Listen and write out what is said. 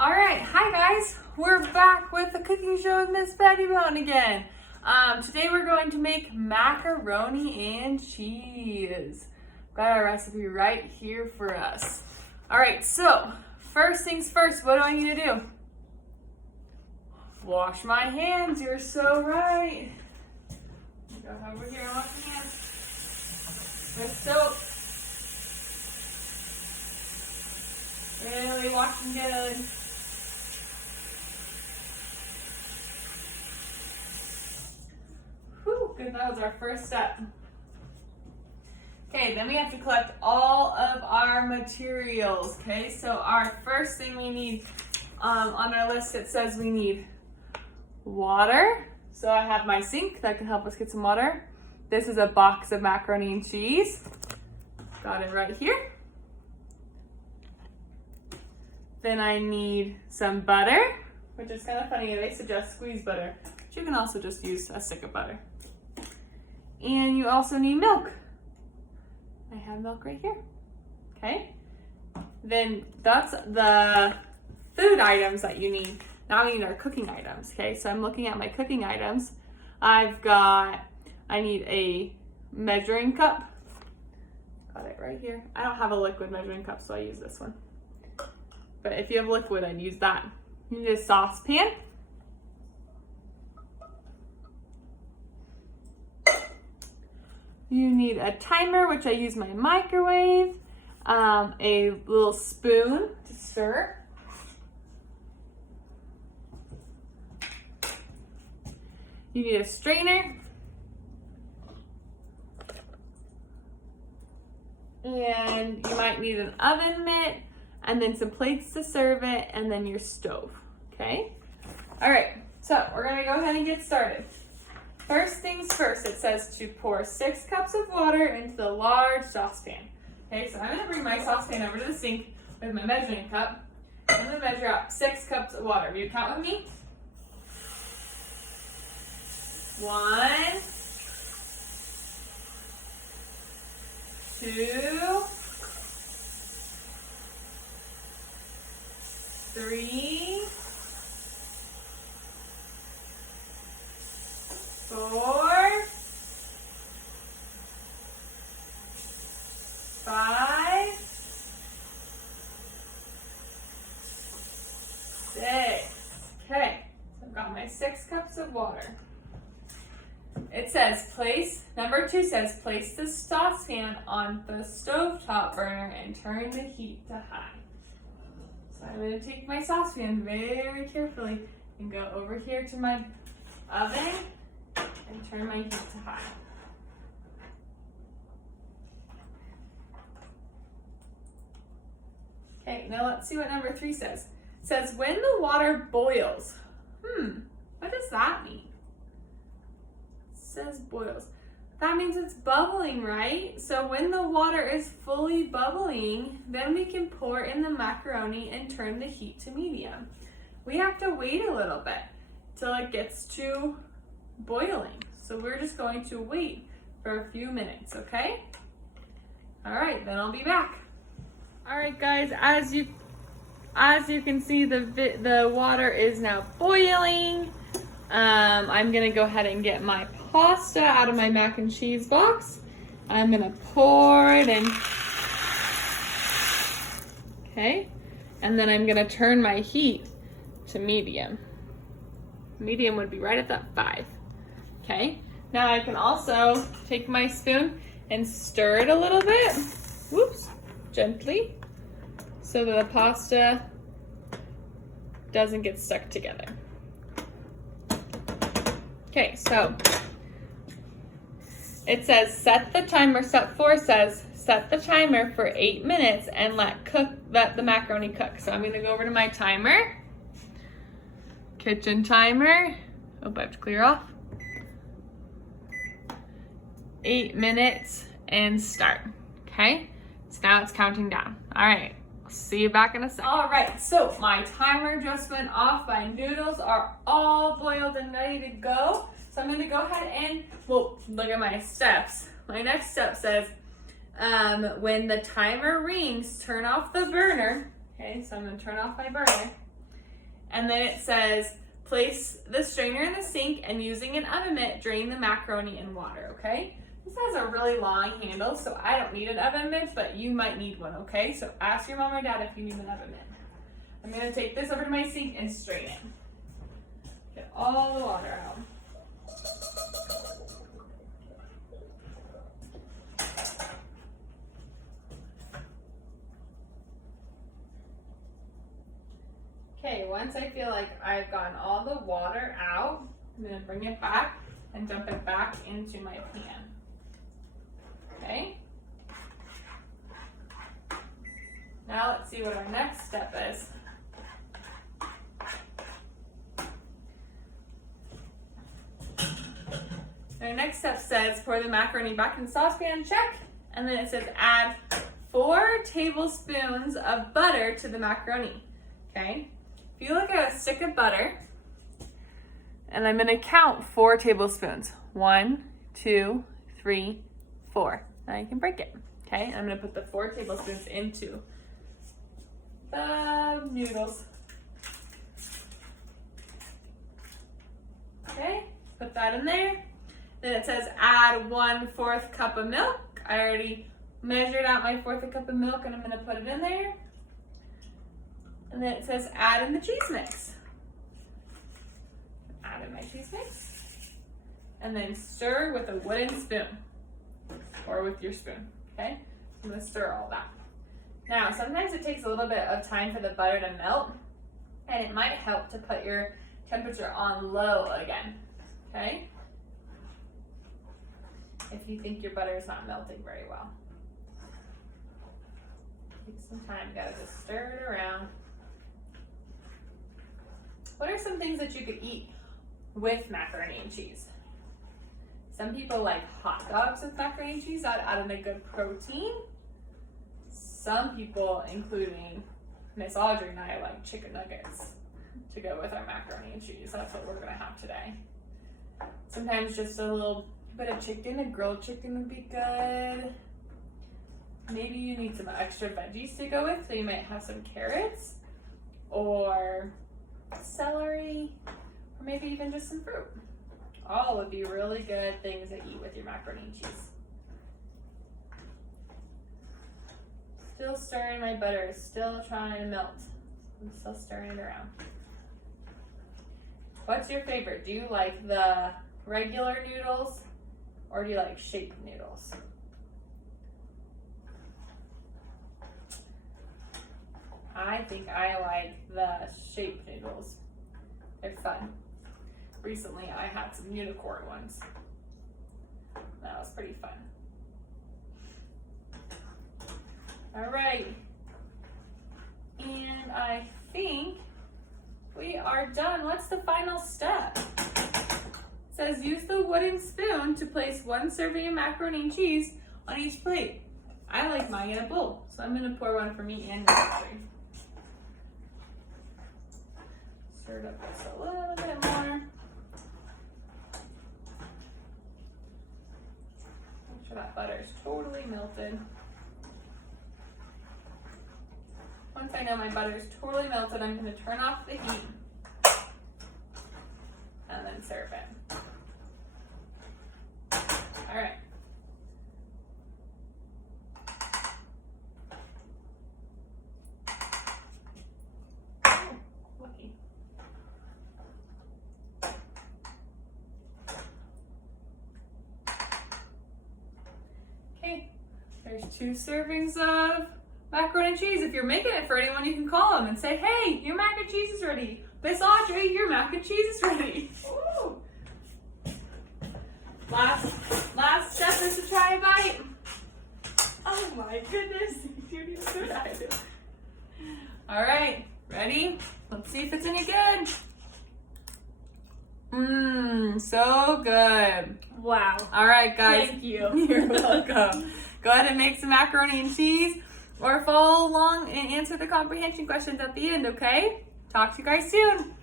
All right, hi guys. We're back with the cooking show with Miss Patty Bone again. Today we're going to make macaroni and cheese. Got our recipe right here for us. All right, so first things first, what do I need to do? Wash my hands. You're so right. Go over here and wash my hands with soap. Really wash them good. Whew, good, that was our first step. Okay, then we have to collect all of our materials. Okay, so our first thing we need on our list, it says we need water. So I have my sink that can help us get some water. This is a box of macaroni and cheese. Got it right here. Then I need some butter, which is kind of funny. They suggest squeezed butter, but you can also just use a stick of butter. And you also need milk. I have milk right here. Okay. Then that's the food items that you need. Now we need our cooking items. Okay, so I'm looking at my cooking items. I need a measuring cup. Got it right here. I don't have a liquid measuring cup, so I use this one. But if you have liquid, I'd use that. You need a saucepan. You need a timer, which I use my microwave. A little spoon to stir. You need a strainer. And you might need an oven mitt, and then some plates to serve it, and then your stove, okay? All right, so we're gonna go ahead and get started. First things first, it says to pour 6 cups of water into the large saucepan. Okay, so I'm gonna bring my saucepan over to the sink with my measuring cup. I'm gonna measure out 6 cups of water. Will you count with me? 1, 2, 3, 4, 5, 6. Okay, so I've got my 6 cups of water. It says number 2 says place the saucepan on the stovetop burner and turn the heat to high. So I'm going to take my saucepan very carefully and go over here to my oven and turn my heat to high. Okay, now let's see what number 3 says. It says when the water boils. What does that mean? It says boils. That means it's bubbling, right? So when the water is fully bubbling, then we can pour in the macaroni and turn the heat to medium. We have to wait a little bit till it gets to boiling. So we're just going to wait for a few minutes, okay? All right, then I'll be back. All right, guys, as you can see, the water is now boiling. I'm gonna go ahead and get my pasta out of my mac and cheese box. I'm gonna pour it in. Okay, and then I'm gonna turn my heat to medium. Medium would be right at that 5. Okay, now I can also take my spoon and stir it a little bit. Whoops, gently, so that the pasta doesn't get stuck together. Okay, so it says set the timer, step 4 says set the timer for 8 minutes and let the macaroni cook. So I'm gonna go over to my timer, kitchen timer. Oh, I have to clear off. 8 minutes and start, okay? So now it's counting down. All right, I'll see you back in a second. All right, so my timer just went off. My noodles are all boiled and ready to go. So I'm gonna go ahead and, well, look at my steps. My next step says, when the timer rings, turn off the burner. Okay, so I'm gonna turn off my burner. And then it says, place the strainer in the sink and using an oven mitt, drain the macaroni in water, okay? This has a really long handle, so I don't need an oven mitt, but you might need one, okay? So ask your mom or dad if you need an oven mitt. I'm gonna take this over to my sink and strain it. Get all the water out. Okay, once I feel like I've gotten all the water out, I'm gonna bring it back and dump it back into my pan. Okay? Now let's see what our next step is. Our next step says pour the macaroni back in the saucepan, check. And then it says add 4 tablespoons of butter to the macaroni. Okay? If you look at a stick of butter, and I'm gonna count 4 tablespoons. 1, 2, 3, 4. Now you can break it. Okay, I'm gonna put the 4 tablespoons into the noodles. Okay, put that in there. Then it says add 1/4 cup of milk. I already measured out my 1/4 cup of milk and I'm gonna put it in there. And then it says add in the cheese mix. Add in my cheese mix. And then stir with a wooden spoon or with your spoon, okay? I'm gonna stir all that. Now, sometimes it takes a little bit of time for the butter to melt, and it might help to put your temperature on low again, okay? If you think your butter is not melting very well. Take some time, you gotta just stir it around. What are some things that you could eat with macaroni and cheese? Some people like hot dogs with macaroni and cheese, that add in a good protein. Some people, including Miss Audrey and I, like chicken nuggets to go with our macaroni and cheese. That's what we're gonna have today. Sometimes just a little bit of chicken, a grilled chicken would be good. Maybe you need some extra veggies to go with, so you might have some carrots or celery, or maybe even just some fruit. All would be really good things to eat with your macaroni and cheese. Still stirring my butter, still trying to melt. I'm still stirring it around. What's your favorite? Do you like the regular noodles or do you like shaped noodles? I think I like the shaped noodles. They're fun. Recently I had some unicorn ones. That was pretty fun. All right. And I think we are done. What's the final step? It says use the wooden spoon to place 1 serving of macaroni and cheese on each plate. I like mine in a bowl, so I'm gonna pour one for me and Audrey. Stir it up just a little bit more. Make sure that butter is totally melted. Once I know my butter is totally melted, I'm going to turn off the heat and then serve it. All right. Oh, lucky. Okay, there's 2 servings of macaroni and cheese. If you're making it for anyone, you can call them and say, hey, your mac and cheese is ready. Miss Audrey, your mac and cheese is ready. Woo. Last step is to try a bite. Oh my goodness, you need to do that. All right, ready? Let's see if it's any good. So good. Wow. All right, guys. Thank you. You're welcome. Go ahead and make some macaroni and cheese or follow along and answer the comprehension questions at the end, okay? Talk to you guys soon.